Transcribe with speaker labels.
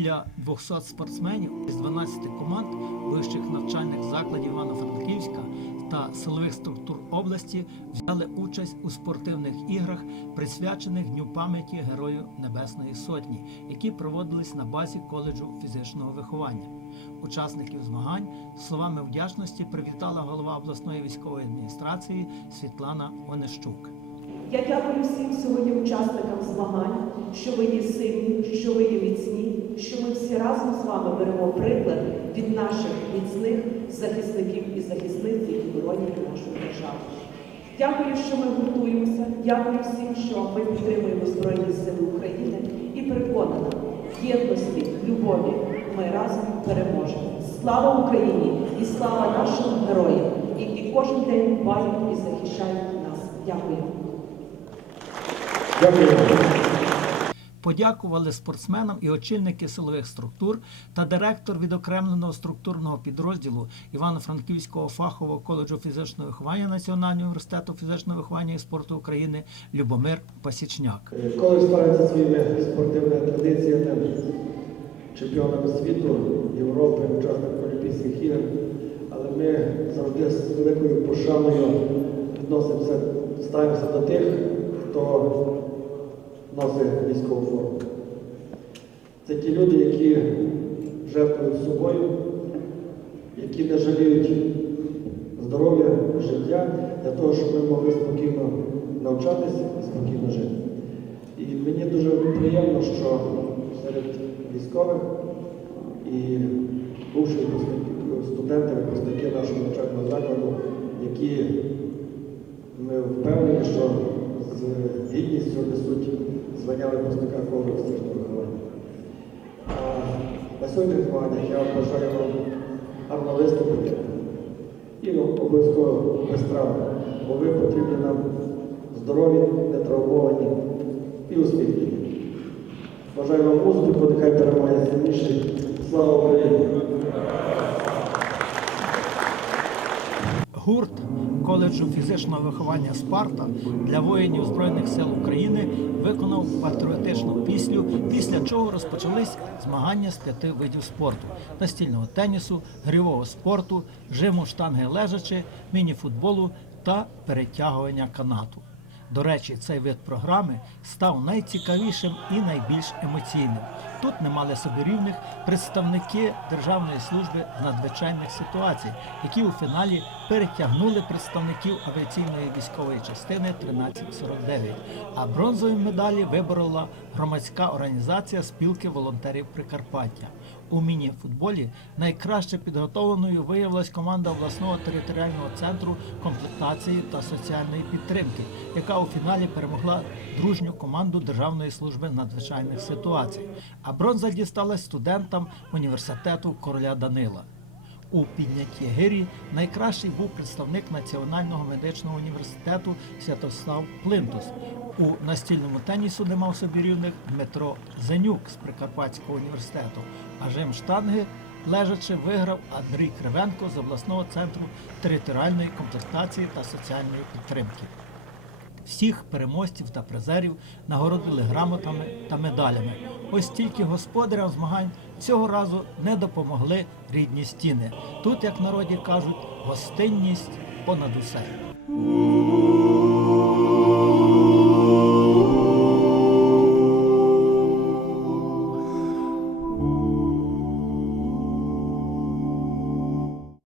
Speaker 1: 200 спортсменів із 12 команд вищих навчальних закладів Івано-Франківська та силових структур області взяли участь у спортивних іграх, присвячених Дню пам'яті Герою Небесної Сотні, які проводились на базі коледжу фізичного виховання. Учасників змагань словами вдячності привітала голова обласної військової адміністрації Світлана Онищук.
Speaker 2: Я дякую всім сьогодні учасникам змагань, що ви є сильні, що ви є міцні, що ми всі разом з вами беремо приклад від наших міцних захисників і захисниць, які боронять нашу державу. Дякую, що ми гуртуємося. Дякую всім, що ми підтримуємо Збройні Сили України і переконана в єдності, любові. Ми разом переможемо. Слава Україні і слава нашим героям, які кожен день дбають і захищають нас. Дякую.
Speaker 3: Дякую.
Speaker 1: Подякували спортсменам і очільники силових структур та директор відокремленого структурного підрозділу Івано-Франківського фахового коледжу фізичного виховання Національного університету фізичного виховання і спорту України Любомир Пасічняк.
Speaker 3: Коли славиться своїми спортивними традиціями, чемпіонами світу, Європи, учасниками Олімпійських ігор, але ми завжди з великою пошаною відносимося, ставимося до тих, носить військову форму. Це ті люди, які жертвують собою, які не жаліють здоров'я, життя для того, щоб ми могли спокійно навчатися і спокійно жити. І мені дуже приємно, що серед військових і випускники- студенти, випускники нашого навчального закладу, які ми впевнені, що з гідністю несуть звання випускника коледжу фізичного виховання. На сьогодні змаганнях я бажаю вам гарно виступити і обов'язково без травм, бо ви потрібні нам здорові, нетравмовані і усміхнені. Бажаю вам успіху, нехай перемагає сильніший. Слава Україні!
Speaker 1: Гурт коледжу фізичного виховання Спарта для воїнів Збройних сил України виконав патріотичну пісню, після чого розпочались змагання з п'яти видів спорту: настільного тенісу, грівого спорту, жиму штанги лежачи, міні-футболу та перетягування канату. До речі, цей вид програми став найцікавішим і найбільш емоційним. Тут не мали собі рівних представники Державної служби надзвичайних ситуацій, які у фіналі перетягнули представників авіаційної військової частини 1349. А бронзові медалі виборола громадська організація спілки волонтерів Прикарпаття. У міні-футболі найкраще підготовленою виявилась команда обласного територіального центру комплектації та соціальної підтримки, яка у фіналі перемогла дружню команду Державної служби надзвичайних ситуацій. А бронза дісталась студентам університету короля Данила. У піднятті гирі найкращий був представник Національного медичного університету Святослав Плинтус. У настільному тенісу не мав собі рівних Дмитро Зенюк з Прикарпатського університету. А жим штанги лежачи виграв Андрій Кривенко з обласного центру територіальної комплектації та соціальної підтримки. Всіх переможців та призерів нагородили грамотами та медалями. Ось тільки господарям змагань цього разу не допомогли рідні стіни. Тут, як народі кажуть, гостинність понад усе.